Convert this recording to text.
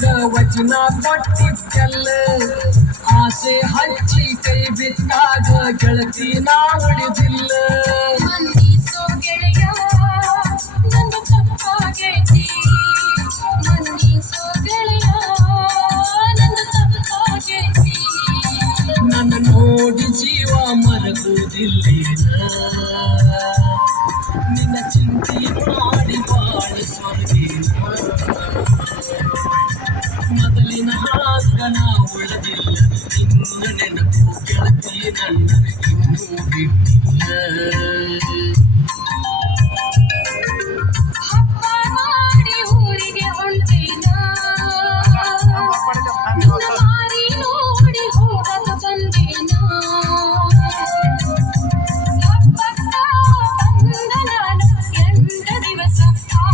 ನಿನಗ ವಚನ ಕೊಟ್ಟಿದ್ದಲ್ಲ ಆಸೆ ಹಚ್ಚಿ ಕೈ ಬಿಟ್ಟಾಗ ಗೆಳತಿ ನಾ ಉಳಿದಿಲ್ಲ ಮನ್ನಿಸೋ ಗೆಳೆಯ ನನ್ನ ತಪ್ಪಾಗೈತಿ ಮನ್ನಿಸೋ ಗೆಳೆಯ ನನ್ನ ತಪ್ಪಾಗೈತಿ ನನ್ನ ನೋಡಿ ಜೀವ ಮರಗುವುದಿಲ್ಲ ನಿನ್ನ ಚಿಂತೆ ಮಾಡಿ ಬಾಳ ಸ್ವರ್ಗೇನ ಮೊದಲಿನ ಹಾಗ ನಾ ಉಳಿದಿಲ್ಲ ಇನ್ನು ನೆನಪು ಗೆಳತಿ ನನ್ನ ಇನ್ನೂ ಬಿಟ್ಟು